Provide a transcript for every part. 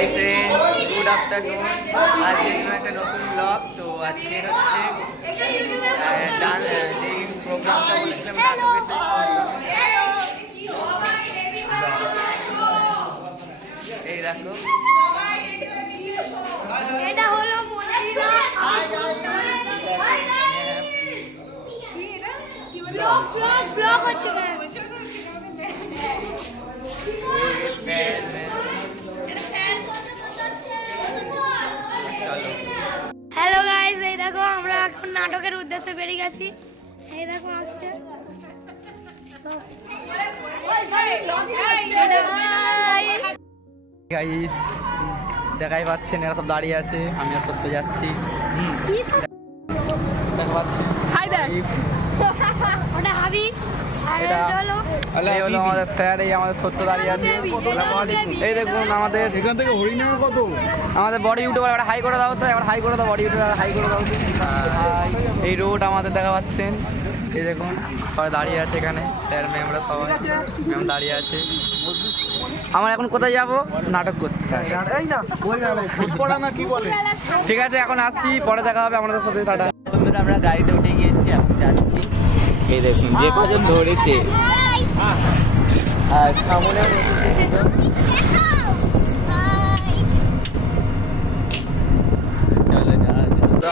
Hi friends good afternoon আজকে ছিল একটা নতুন ব্লগ তো আজকে হচ্ছে আহ, প্রোগ্রামটা বলেছিলাম এই দেখো। এটা হলো ব্লগ ব্লগ ব্লগ হচ্ছে নাটকের উদ্দেশ্যে বেরিয়ে গেছি। এই দেখো আসছে গাইস দেখাই পাচ্ছেন এরা সব দাঁড়িয়ে আছে আমি সত্য যাচ্ছি। দেখা পাচ্ছেন। হাই দেখ। ওটা হাবি। আর এটা হলো এই হলো আমাদের স্যার এই আমাদের সত্য দাঁড়িয়ে আছে। এই দেখুন আমাদের এখান থেকে হরিণার কত? আমাদের বডি ইউটিউবার একটা হাই করে দাও তো এবার হাই করে দাও বডি ইউটিউবার হাই করে দাও। এই রোড আমাদের দেখা পাচ্ছেন। এই দেখুন সবাই দাঁড়িয়ে আছে এখানে। স্যার ম্যামরা সবাই। ম্যাম দাঁড়িয়ে আছে। আমরা এখন কোথায় যাব? নাটক করতে। এই না না কি বলে? ঠিক আছে এখন আসছি পরে দেখা হবে। আমাদের সাথে টাটা। আমরা গাড়িতে উঠে গিয়েছি এখন যাচ্ছি। এই দেখুন যে কজন ধরেছে আর সামনে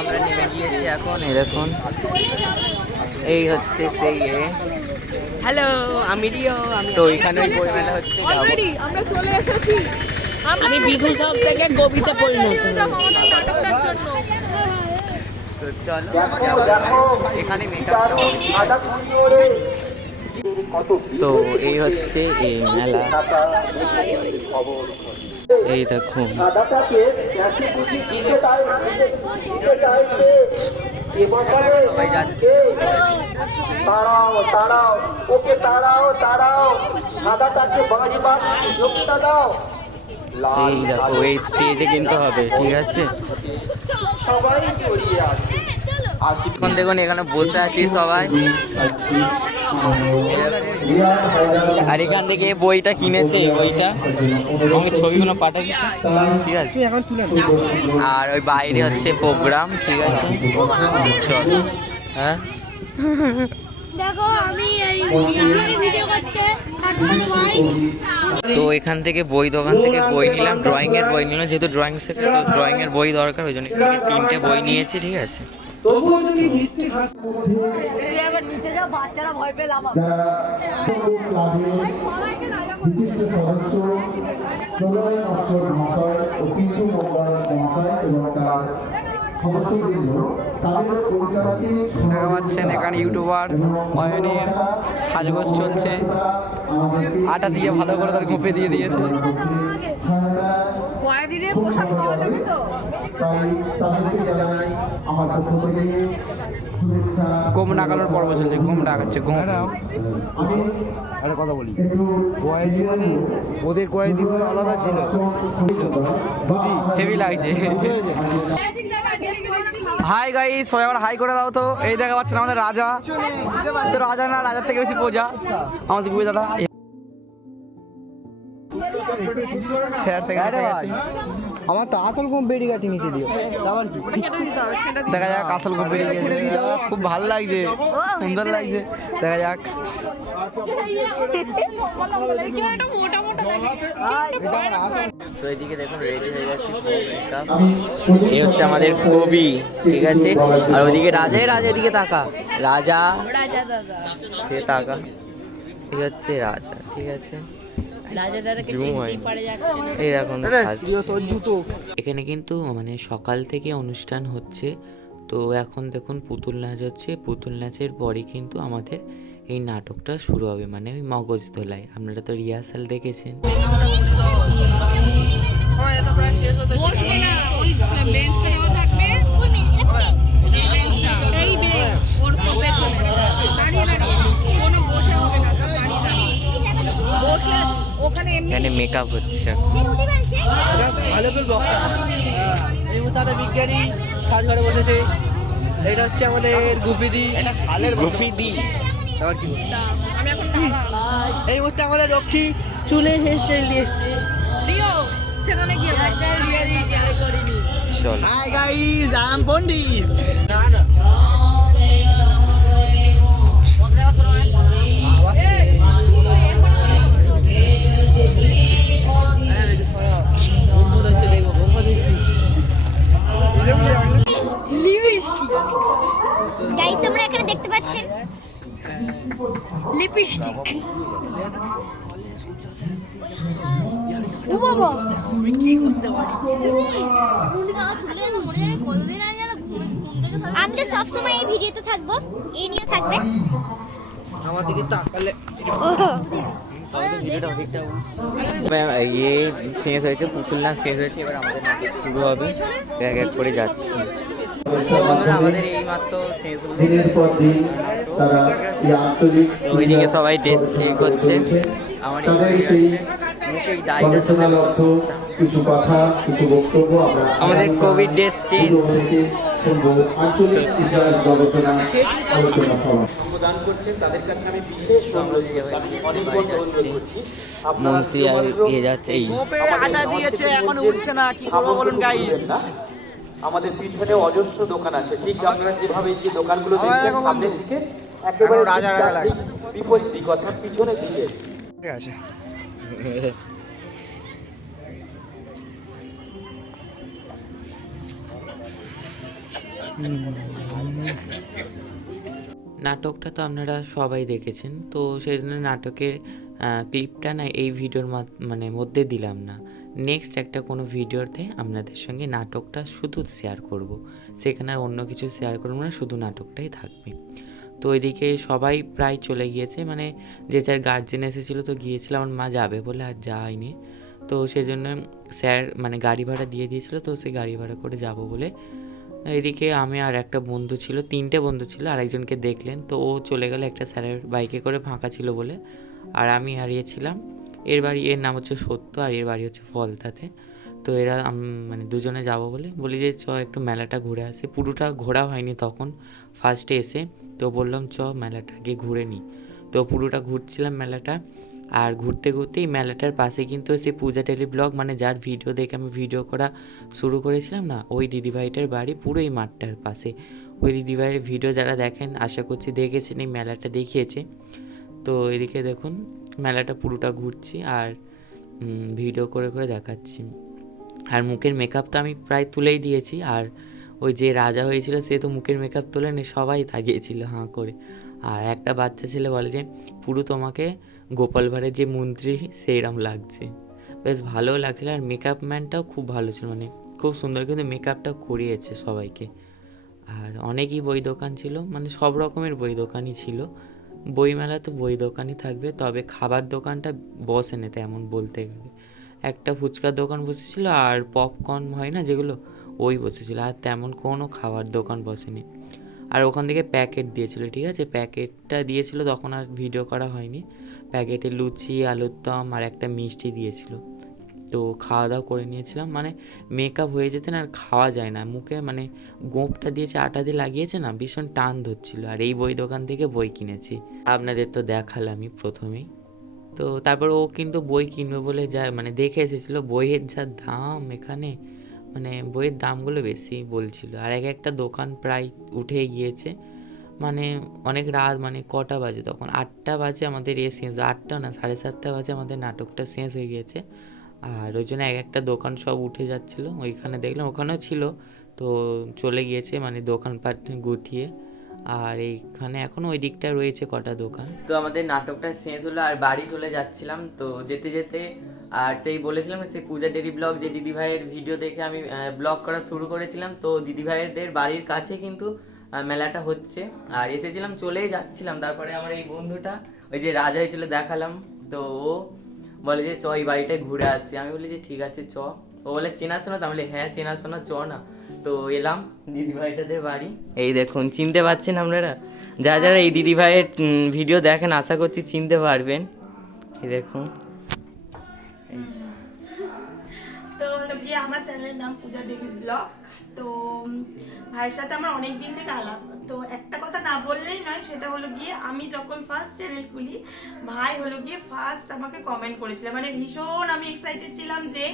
আমরা নেমে গিয়েছি এখন এই এই হচ্ছে সেই এ হ্যালো আমি রিও আমি তো এখানে ওই বই মেলা হচ্ছে অলরেডি আমরা চলে এসেছি। আমি বিঘু সব থেকে কবিতা পরিণত নাটকটার জন্য। তো চলো এখানে মেকআপ তো এই হচ্ছে এই মেলা। এই দেখুন সবাই যাচ্ছে। তাড়াও তাড়াও ওকে তাড়াও তাড়াও সাদাটাকে বাঁচবার সুযোগটা দাও। এই দেখো এই স্টেজে কিন্তু হবে। ঠিক আছে? সবাই জড়িয়ে আছে। এখন দেখুন এখানে বসে আছি সবাই। আর এখান থেকে বইটা কিনেছে বইটা। আমাকে ছবিগুলো পাঠাবি ঠিক আছে। এখন তুলে আর ওই বাইরে হচ্ছে প্রোগ্রাম ঠিক আছে? চলো। হ্যাঁ? দেখো আমি এই ভিডিও করছে আর ছোট ভাই তো এখান থেকে বই দোকান থেকে বই নিলাম ড্রয়িং এর বই নিলাম। যেহেতু ড্রয়িং শেখে তো ড্রয়িং এর বই দরকার ওই জন্য তিনটে বই নিয়েছি ঠিক আছে? বিশিষ্ট সদস্য প্রলয় নশ্বর মহাশয় ও পিন্টু মঙ্গল মহাশয় এবং তার সদস্যবৃন্দ দেখা পাচ্ছেন এখানে ইউটিউবার অয়নের সাজগোজ চলছে। আটা দিয়ে ভালো করে তার গুঁপে দিয়ে দিয়েছে। কয়েকদিনের পোশাক পাওয়া যাবে তো? তাই তাদেরকে জানাই আমার পক্ষ থেকে শুভেচ্ছা। গম ডাকানোর পর্ব চলছে গম ডাকাচ্ছে গম। আমি আরে কথা বলি। কয়েদি মানে? ওদের কয়েদি মানে আলাদা ছিল। দুদি হেভি লাগছে। হাই গাই সবাই আবার হাই করে দাও তো। এই দেখা পাচ্ছেন আমাদের রাজা। তো রাজা না রাজার থেকে বেশি পূজা আমাদের দাদা। স্যার সেখানে গেছে। আমার তো আসল কম বেরিয়ে গেছে নিচে দিয়ে। আবার কি? দেখা যাক আসল খুব বেরিয়ে গেছে খুব ভালো লাগছে সুন্দর লাগছে। দেখা যাক। মোটা মোটা তো এদিকে দেখুন রেডি হয়ে গেছে এই হচ্ছে আমাদের কবি ঠিক আছে? আর ওদিকে রাজাই রাজা এদিকে তাকা। রাজা রাজা দাদা এ তাকা। এই হচ্ছে রাজা ঠিক আছে? এখন কিন্তু মানে সকাল থেকে অনুষ্ঠান হচ্ছে। তো এখন দেখুন পুতুল নাচ হচ্ছে। পুতুল নাচের পরে কিন্তু আমাদের এই নাটকটা শুরু হবে। মানে ওই মগজ তোলায় আপনারা তো রিহার্সাল দেখেছেন। থাকবে এই বেঞ্চটা এই বেঞ্চ ওর পেছনে দাঁড়িয়ে দাঁড়িয়ে কোনো বসে হবে না সব দাঁড়িয়ে দাঁড়িয়ে বসলে ওখানে এমনি এখানে মেকআপ হচ্ছে। ভালো করে বক্তা। এই মুহূর্তে একটা বিজ্ঞানী সাজঘরে বসেছে। এটা হচ্ছে আমাদের গুপিদি। এটা সালের গুফিদি আবার কি আমি এখন দাদা এই মুহূর্তে আমাদের রক্ষী চুলে হেয়ার স্টাইল দিয়ে এসছে। সেখানে গিয়ে চল। Hi guys I am Pandit না না। লিপস্টিক। ও বাবা আমি কি করতে পারি? আমি তো সবসময় এই ভিডিওতে থাকব এই নিয়ে থাকবে। আমার দিকে তাকালে ইয়ে শেষ হয়েছে পুতুল নাচ শেষ হয়েছে এবার আমাদের নাটক শুরু হবে। এক এক করে যাচ্ছি। আমাদের এই মাত্র দিনের পর দিন তারা আন্তরিক ওইদিকে সবাই ড্রেস করছে। আমার সেই মুখে এই দায়টা গবেষণা লব্ধ কিছু কথা কিছু বক্তব্য আমরা আমাদের COVID ড্রেস চেঞ্জ। শুনব। আঞ্চলিক ইতিহাস গবেষণা আলোচনা সভা। মন্ত্রী আর ইয়ে যাচ্ছে এই। আটা দিয়েছে এখন উঠছে না কি করব বলুন গাইস আমাদের পিছনে অজস্র দোকান আছে। ঠিক আপনারা যেভাবে যে দোকানগুলো দেখছেন সামনের দিকে একেবারে রাজা রাজা লাগে। বিপরীত দিক অর্থাৎ পিছনের দিকে। ঠিক আছে। নাটকটা তো আপনারা সবাই দেখেছেন তো সেই জন্য নাটকের ক্লিপটা না এই ভিডিওর মানে মধ্যে দিলাম না। নেক্সট একটা কোনো ভিডিওতে আপনাদের সঙ্গে নাটকটা শুধু শেয়ার করব। সেখানে আর অন্য কিছু শেয়ার করব না, শুধু নাটকটাই থাকবে। তো এদিকে সবাই প্রায় চলে গিয়েছে মানে যে যার গার্জেন এসেছিল তো গিয়েছিল, আমার মা যাবে বলে আর যায়নি। তো সেই জন্য স্যার মানে গাড়ি ভাড়া দিয়ে দিয়েছিল, তো সে গাড়ি ভাড়া করে যাব বলে। এদিকে আমি আর একটা বন্ধু ছিল, তিনটে বন্ধু ছিল আর একজনকে দেখলেন, তো ও চলে গেল একটা স্যারের বাইকে করে ফাঁকা ছিল বলে। আর আমি হারিয়েছিলাম। এর বাড়ি, এর নাম হচ্ছে সত্য আর এর বাড়ি হচ্ছে ফলতাতে। তো এরা মানে দুজনে যাব বলে বলি যে, চ, একটু মেলাটা ঘুরে আসি। পুরোটা ঘোরা হয়নি তখন ফার্স্টে এসে তো বললাম, চ, মেলাটা গিয়ে ঘুরে নিই তো পুরোটা ঘুরছিলাম মেলাটা আর ঘুরতে ঘুরতেই মেলাটার পাশে কিন্তু সে পূজা টেলি ব্লগ মানে যার ভিডিও দেখে আমি ভিডিও করা শুরু করেছিলাম না, ওই দিদিভাইটার বাড়ি পুরো এই মাঠটার পাশে। ওই দিদিভাইয়ের ভিডিও যারা দেখেন, আশা করছি দেখেছেন, এই মেলাটা দেখিয়েছে। তো এদিকে দেখুন মেলাটা পুরোটা ঘুরছি আর ভিডিও করে করে দেখাচ্ছি। আর মুখের মেকআপ তো আমি প্রায় তুলেই দিয়েছি আর ওই যে রাজা হয়েছিল সে তো মুখের মেকআপ তোলে তোলেনি সবাই তাকিয়েছিল হাঁ করে। আর একটা বাচ্চা ছেলে বলে যে, পুরো তোমাকে গোপাল ভাঁড়ের যে মন্ত্রী সেইরকম লাগছে। বেশ ভালোও লাগছিল আর মেকআপ ম্যানটাও খুব ভালো ছিল মানে খুব সুন্দর কিন্তু মেকআপটা করিয়েছে সবাইকে। আর অনেকই বই দোকান ছিল মানে সব রকমের বই দোকানই ছিল। বইমেলা তো বই দোকানই থাকবে, তবে খাবার দোকানটা বসে না তেমন বলতে গেলে। একটা ফুচকার দোকান বসেছিল আর পপকর্ন হয় না যেগুলো, ওই বসেছিল, আর তেমন কোনো খাবার দোকান বসেনি আর ওখান থেকে প্যাকেট দিয়েছিল, ঠিক আছে? প্যাকেটটা দিয়েছিল, তখন আর ভিডিও করা হয়নি। প্যাকেটে লুচি আলুর দম আর একটা মিষ্টি দিয়েছিল। তো খাওয়া দাওয়া করে নিয়েছিলাম। মানে মেকআপ হয়ে যেতে না আর খাওয়া যায় না। মুখে মানে গোঁপটা দিয়েছে, আটা দিয়ে লাগিয়েছে না, ভীষণ টান ধরছিল। আর এই বই দোকান থেকে বই কিনেছি। আপনাদের তো দেখালামই প্রথমেই। তো তারপর ও কিন্তু বই কিনবে বলে যায় মানে দেখে এসেছিল, বইয়ের যা দাম এখানে মানে বইয়ের দামগুলো বেশি বলছিল। আর এক একটা দোকান প্রায় উঠে গিয়েছে। মানে অনেক রাত মানে কটা বাজে তখন? আটটা বাজে আমাদের এ শেষ, আটটা না, সাড়ে সাতটা বাজে আমাদের নাটকটা শেষ হয়ে গিয়েছে। আর ওই জন্য এক একটা দোকান সব উঠে যাচ্ছিল, ওইখানে দেখলাম ওখানেও ছিল। তো চলে গিয়েছে মানে দোকানপাট গুটিয়ে। আর এইখানে এখন ওই দিকটা রয়েছে কটা দোকান। তো আমাদের নাটকটা শেষ হলো আর বাড়ি চলে যাচ্ছিলাম। তো যেতে যেতে আর সেই বলেছিলাম সেই পূজা ডেরি ব্লগ যে দিদিভাইয়ের ভিডিও দেখে আমি ব্লগ করা শুরু করেছিলাম। তো দিদি দিদিভাইয়ের বাড়ির কাছে কিন্তু মেলাটা হচ্ছে। আর এসেছিলাম, চলেই যাচ্ছিলাম। তারপরে আমার এই বন্ধুটা, ওই যে রাজা হয়েছিল দেখালাম। তো ও বলে যে চ, এই বাড়িটায় ঘুরে আসছি। আমি বলি যে, ঠিক আছে, চ। ও বলে চেনাশোনা তো আমি বলি হ্যাঁ চেনাশোনা চ না। তো এলাম দিদি ভাইটাদের বাড়ি। এই দেখুন, চিনতে পারছেন আপনারা? যারা যারা এই দিদি ভাইয়ের ভিডিও দেখেন, আশা করছি চিনতে পারবেন। এই দেখুন। আমার চ্যানেলের নাম পূজা ডেভিড ব্লগ। তো ভাইয়ের সাথে আমার অনেক দিন থেকে আলাপ। তো একটা কথা না বললেই নয় সেটা হলো গিয়ে আমি যখন ফার্স্ট চ্যানেল খুলি ভাই হলো গিয়ে ফার্স্ট আমাকে কমেন্ট করেছিল। মানে ভীষণ আমি এক্সাইটেড ছিলাম যে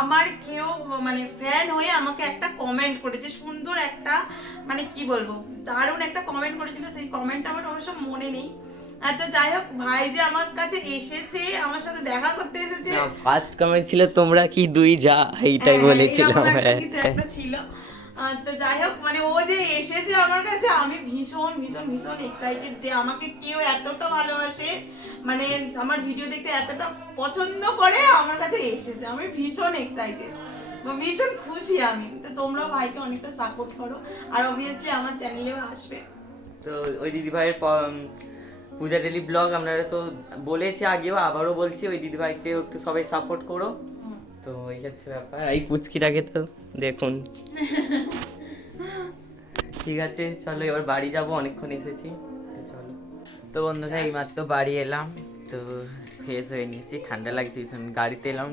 আমার কেউ মানে ফ্যান হয়ে আমাকে একটা কমেন্ট করেছে। সুন্দর একটা মানে কি বলব দারুণ একটা কমেন্ট করেছিল। সেই কমেন্টটা আমার অবশ্য মনে নেই। তো যাই হোক ভাই যে আমার কাছে এসেছে আমার সাথে দেখা করতে এসেছে। ফার্স্ট কমেন্ট ছিল তোমরা কি দুই যা এইটাই হ্যাঁ, বলেছিলাম হ্যাঁ কিছু একটা ছিল। আহ, তো যাই হোক মানে ও যে এসেছে আমার কাছে, আমি ভীষণ ভীষণ ভীষণ এক্সাইটেড যে আমাকে কেউ এতটা ভালোবাসে মানে আমার ভিডিও দেখতে এতটা পছন্দ করে, আমার কাছে এসেছে। আমি ভীষণ এক্সাইটেড ভীষণ খুশি আমি। তো তোমরাও ভাইকে অনেকটা সাপোর্ট করো। আর অবভিয়াসলি আমার চ্যানেলেও আসবে। তো ওই দিদিভাইয়ের প- পূজা ডেলি ব্লগ আপনারা তো বলেছি আগেও, আবারও বলছি, ওই দিদিভাইকেও একটু সবাই সাপোর্ট করো। তো এই হচ্ছে ব্যাপার। এই পুচকিটাকে তো দেখুন। ঠিক আছে, চলো এবার বাড়ি যাব, অনেকক্ষণ এসেছি। চলো। তো বন্ধুরা, এইমাত্র বাড়ি এলাম, তো ফ্রেশ হয়ে নিয়েছি, ঠান্ডা লাগছে ভীষণ। গাড়িতে এলাম,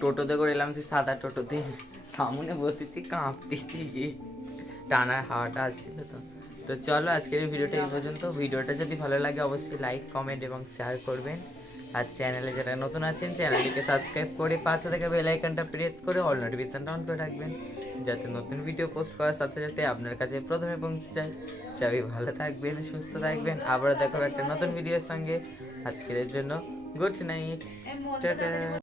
টোটোতে করে এলাম, সেই সাদা টোটোতে। সামনে বসেছি, কাঁপতেছি। টানার হাওয়াটা আসছিল তো। তো চলো, আজকের ভিডিওটা এই পর্যন্ত। ভিডিওটা যদি ভালো লাগে, অবশ্যই লাইক কমেন্ট এবং শেয়ার করবেন। আর চ্যানেলে যারা নতুন আছেন চ্যানেলটিকে সাবস্ক্রাইব করে পাশে থাকা বেল আইকনটা প্রেস করে অল নোটিফিকেশনটা অন করে রাখবেন। যাতে নতুন ভিডিও পোস্ট করার সাথে সাথে আপনার কাছে প্রথমে পৌঁছে যায়। সবাই ভালো থাকবেন সুস্থ থাকবেন। আবারও দেখাবো একটা নতুন ভিডিওর সঙ্গে। আজকের জন্য গুড নাইট টাটা